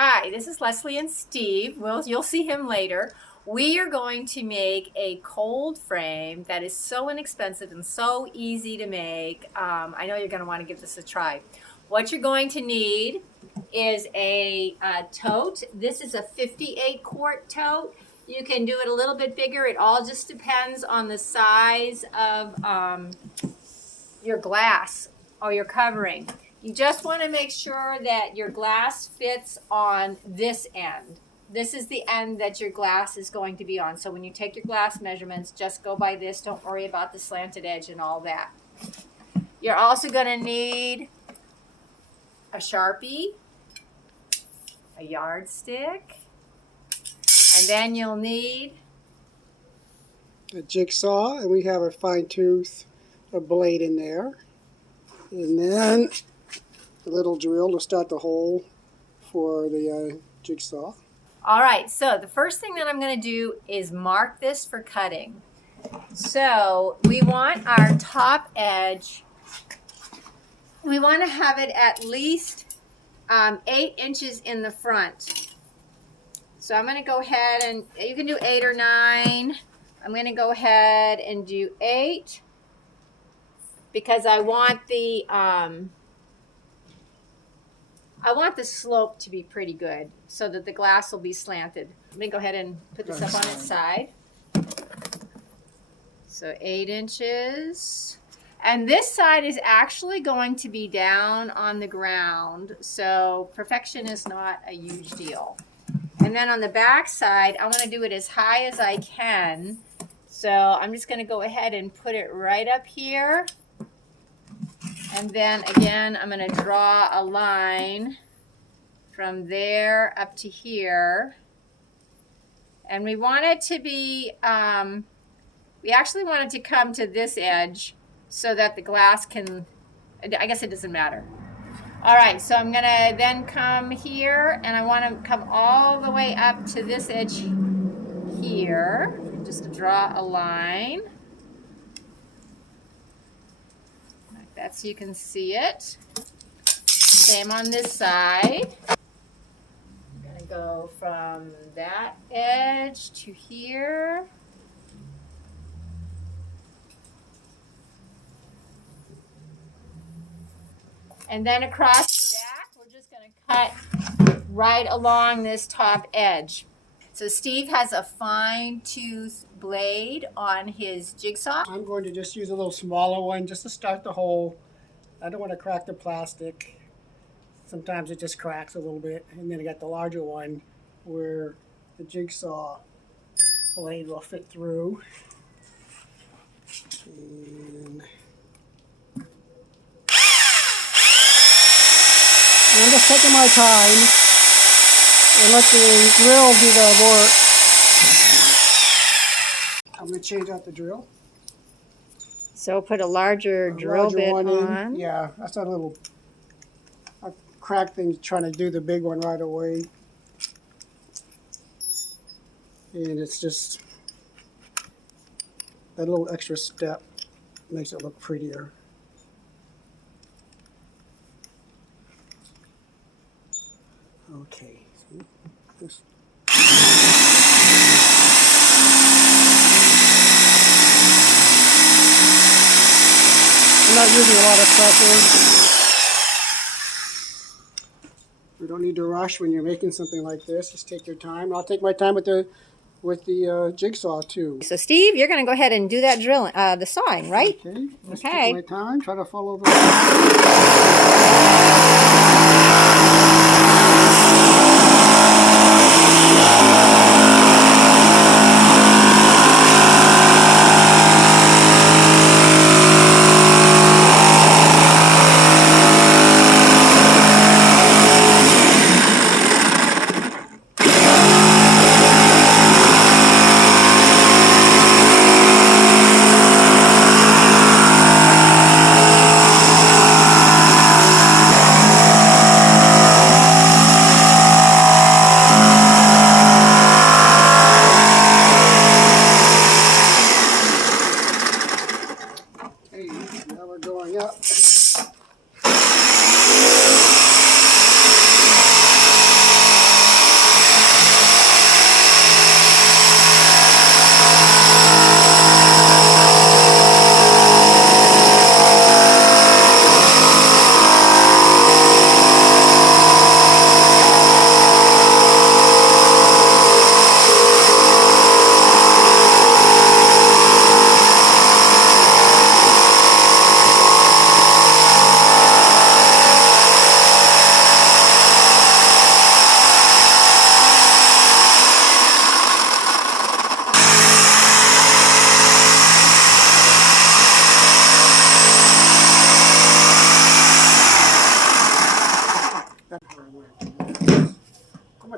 Hi, this is Leslie and Steve. You'll see him later. We are going to make a cold frame that is so inexpensive and so easy to make. I know you're going to want to give this a try. What you're going to need is a tote. This is a 58 quart tote. You can do it a little bit bigger. It all just depends on the size of your glass or your covering. You just want to make sure that your glass fits on this end. This is the end that your glass is going to be on. So when you take your glass measurements, just go by this. Don't worry about the slanted edge and all that. You're also going to need a Sharpie, a yardstick, and then you'll need a jigsaw, and we have a fine tooth, a blade in there, and then a little drill to start the hole for the jigsaw. All right, so the first thing that I'm going to do is mark this for cutting. So we want our top edge, we want to have it at least 8 inches in the front. So I'm going to go ahead and, you can do 8 or 9. I'm going to go ahead and do 8 because I want the slope to be pretty good so that the glass will be slanted. Let me go ahead and put this up on its side. So 8 inches. And this side is actually going to be down on the ground, so perfection is not a huge deal. And then on the back side, I want to do it as high as I can. So I'm just going to go ahead and put it right up here. And then again, I'm going to draw a line from there up to here. And we want it to be, we actually want it to come to this edge so that the glass can, I guess it doesn't matter. All right, so I'm going to then come here, and I want to come all the way up to this edge here. Just draw a line. That so you can see it. Same on this side. I'm going to go from that edge to here. And then across the back, we're just going to cut right along this top edge. So Steve has a fine tooth blade on his jigsaw. I'm going to just use a little smaller one just to start the hole. I don't want to crack the plastic. Sometimes it just cracks a little bit. And then I got the larger one where the jigsaw blade will fit through. And I'm just taking my time and let the drill do the work. I'm going to change out the drill. So put a larger drill bit on. Yeah, that's a little, I cracked things trying to do the big one right away. And it's just, that little extra step makes it look prettier. Okay, so this. I'm not using a lot of pressure. You don't need to rush when you're making something like this. Just take your time. I'll take my time with the jigsaw too. So Steve, you're going to go ahead and do that drilling, the sawing, right? Okay. Just Okay. take my time. Try to follow the.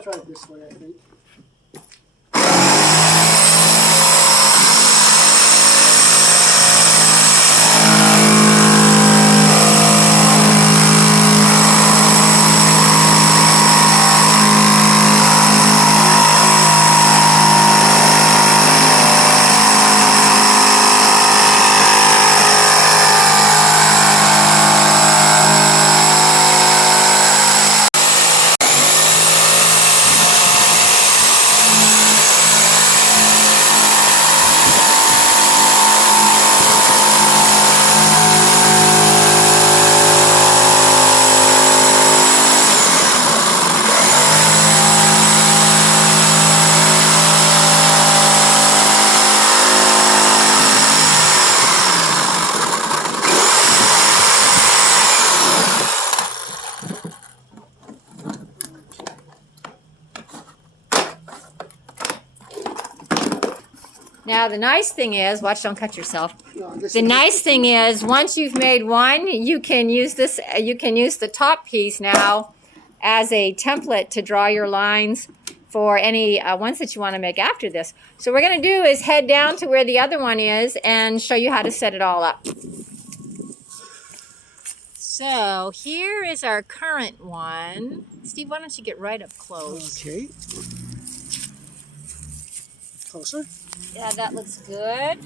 gonna try it this way, I think. Now the nice thing is, watch, don't cut yourself. No, this The is- nice thing is, once you've made one, you can use this. You can use the top piece now as a template to draw your lines for any ones that you want to make after this. So what we're going to do is head down to where the other one is and show you how to set it all up. So here is our current one. Steve, why don't you get right up close? Okay. Closer. Yeah, that looks good.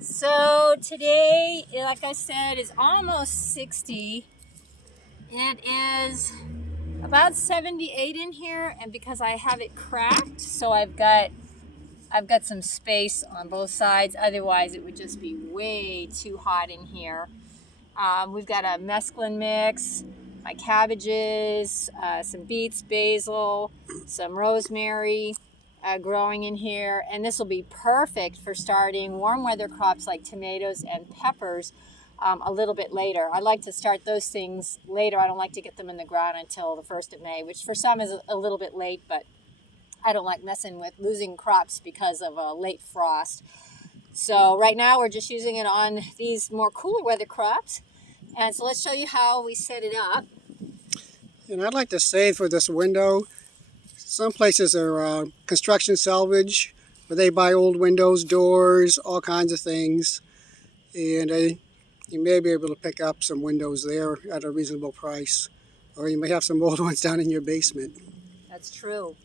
So today, like I said, is almost 60. It is about 78 in here, and because I have it cracked, so I've got some space on both sides. Otherwise, it would just be way too hot in here. We've got a mesclun mix, my cabbages, some beets, basil, some rosemary. Growing in here, and this will be perfect for starting warm weather crops like tomatoes and peppers a little bit later. I like to start those things later. I don't like to get them in the ground until the 1st of May, which for some is a little bit late, but I don't like messing with losing crops because of a late frost. So right now we're just using it on these more cooler weather crops. And so let's show you how we set it up. And I'd like to say for this window, some places are construction salvage, where they buy old windows, doors, all kinds of things. And you may be able to pick up some windows there at a reasonable price. Or you may have some old ones down in your basement. That's true.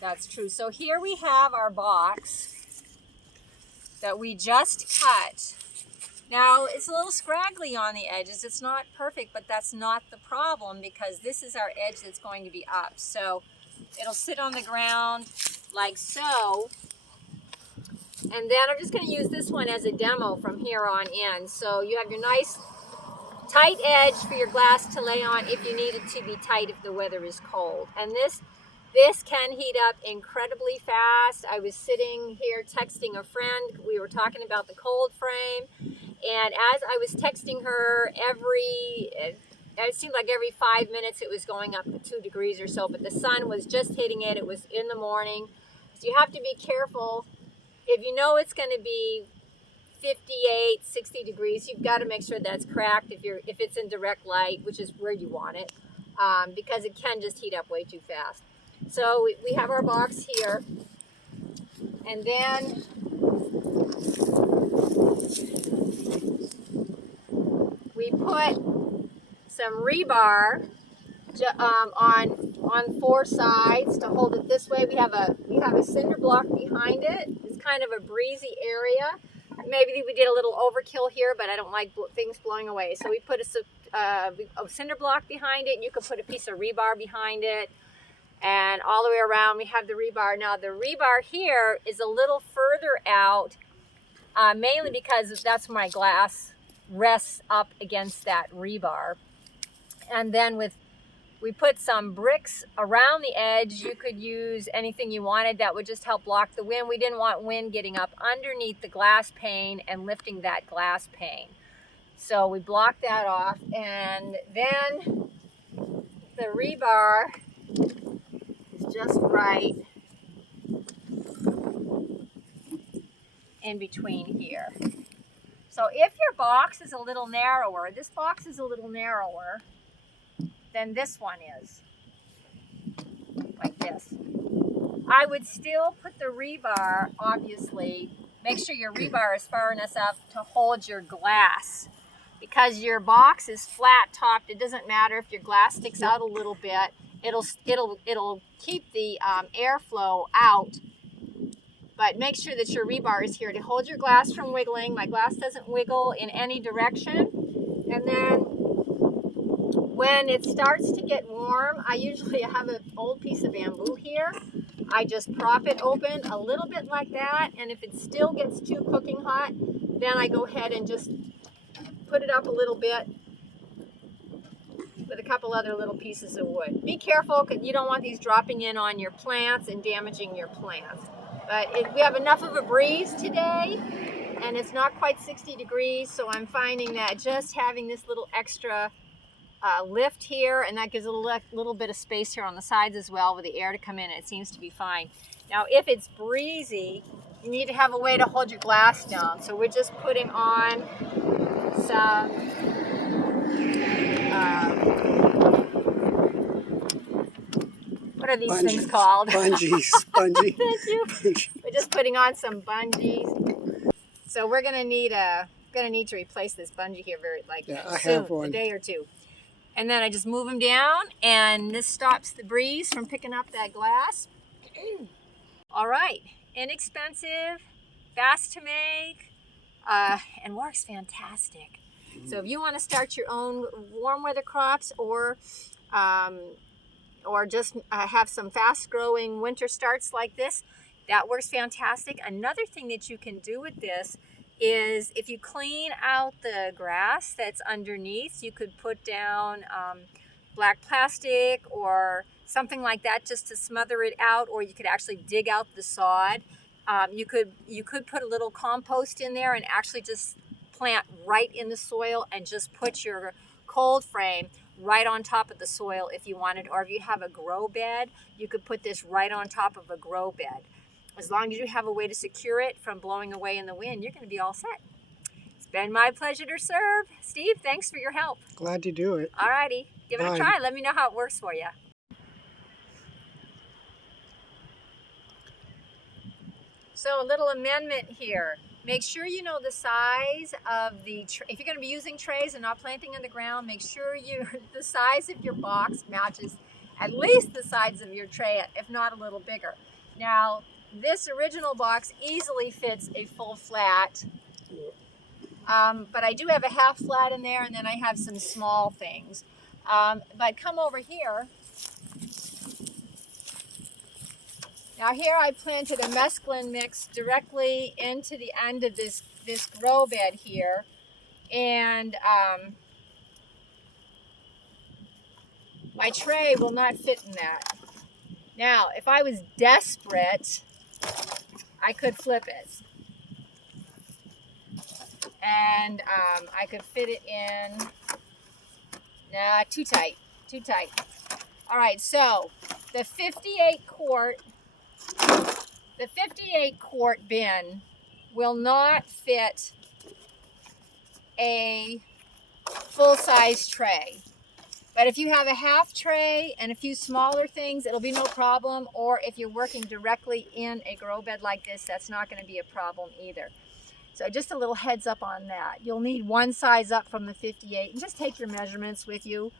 That's true. So here we have our box that we just cut. Now, it's a little scraggly on the edges. It's not perfect, but that's not the problem because this is our edge that's going to be up. So it'll sit on the ground like so. And then I'm just going to use this one as a demo from here on in. So you have your nice tight edge for your glass to lay on if you need it to be tight if the weather is cold. And this can heat up incredibly fast. I was sitting here texting a friend. We were talking about the cold frame. And as I was texting her, it seemed like every 5 minutes it was going up to 2 degrees or so, but the sun was just hitting it. It was in the morning. So you have to be careful. If you know it's going to be 58, 60 degrees, you've got to make sure that's cracked if it's in direct light, which is where you want it, because it can just heat up way too fast. So we have our box here, and then we put some rebar on 4 sides to hold it this way. We have a cinder block behind it. It's kind of a breezy area. Maybe we did a little overkill here, but I don't like things blowing away. So we put a cinder block behind it, and you could put a piece of rebar behind it. And all the way around we have the rebar. Now the rebar here is a little further out, mainly because that's my glass rests up against that rebar. And then we put some bricks around the edge. You could use anything you wanted that would just help block the wind. We didn't want wind getting up underneath the glass pane and lifting that glass pane. So we blocked that off, and then the rebar is just right in between here. So if your box is a little narrower, this box is a little narrower than this one is, like this. I would still put the rebar, obviously, make sure your rebar is far enough up to hold your glass. Because your box is flat topped, it doesn't matter if your glass sticks out a little bit. It'll keep the airflow out. But make sure that your rebar is here to hold your glass from wiggling. My glass doesn't wiggle in any direction. And then when it starts to get warm, I usually have an old piece of bamboo here. I just prop it open a little bit like that. And if it still gets too cooking hot, then I go ahead and just put it up a little bit with a couple other little pieces of wood. Be careful because you don't want these dropping in on your plants and damaging your plants. But we have enough of a breeze today and it's not quite 60 degrees, so I'm finding that just having this little extra lift here, and that gives a little bit of space here on the sides as well with the air to come in, it seems to be fine. Now if it's breezy, you need to have a way to hold your glass down. So we're just putting on some what are these things called? Bungees. Bungee. Thank you. We're just putting on some bungees. So we're gonna need to replace this bungee here soon, a day or two. And then I just move them down, and this stops the breeze from picking up that glass. All right, inexpensive, fast to make, and works fantastic. So if you want to start your own warm weather crops, or just have some fast growing winter starts like this, that works fantastic. Another thing that you can do with this is if you clean out the grass that's underneath, you could put down black plastic or something like that just to smother it out, or you could actually dig out the sod. You could put a little compost in there and actually just plant right in the soil and just put your cold frame right on top of the soil if you wanted, or if you have a grow bed, you could put this right on top of a grow bed. As long as you have a way to secure it from blowing away in the wind, you're going to be all set. It's been my pleasure to serve. Steve, thanks for your help. Glad to do it. All righty, give it a try. Let me know how it works for you. So a little amendment here. Make sure you know the size of the if you're going to be using trays and not planting in the ground, make sure the size of your box matches at least the size of your tray, if not a little bigger. Now, this original box easily fits a full flat, but I do have a half flat in there, and then I have some small things. But come over here. Now here I planted a mesclun mix directly into the end of this grow bed here, and my tray will not fit in that. Now, if I was desperate, I could flip it, and I could fit it in. Nah, too tight. All right, so the 58 quart bin will not fit a full-size tray. But if you have a half tray and a few smaller things, it'll be no problem. Or if you're working directly in a grow bed like this, that's not going to be a problem either. So just a little heads up on that. You'll need one size up from the 58, and just take your measurements with you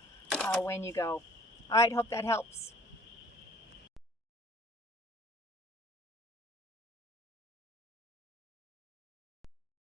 when you go. All right, hope that helps.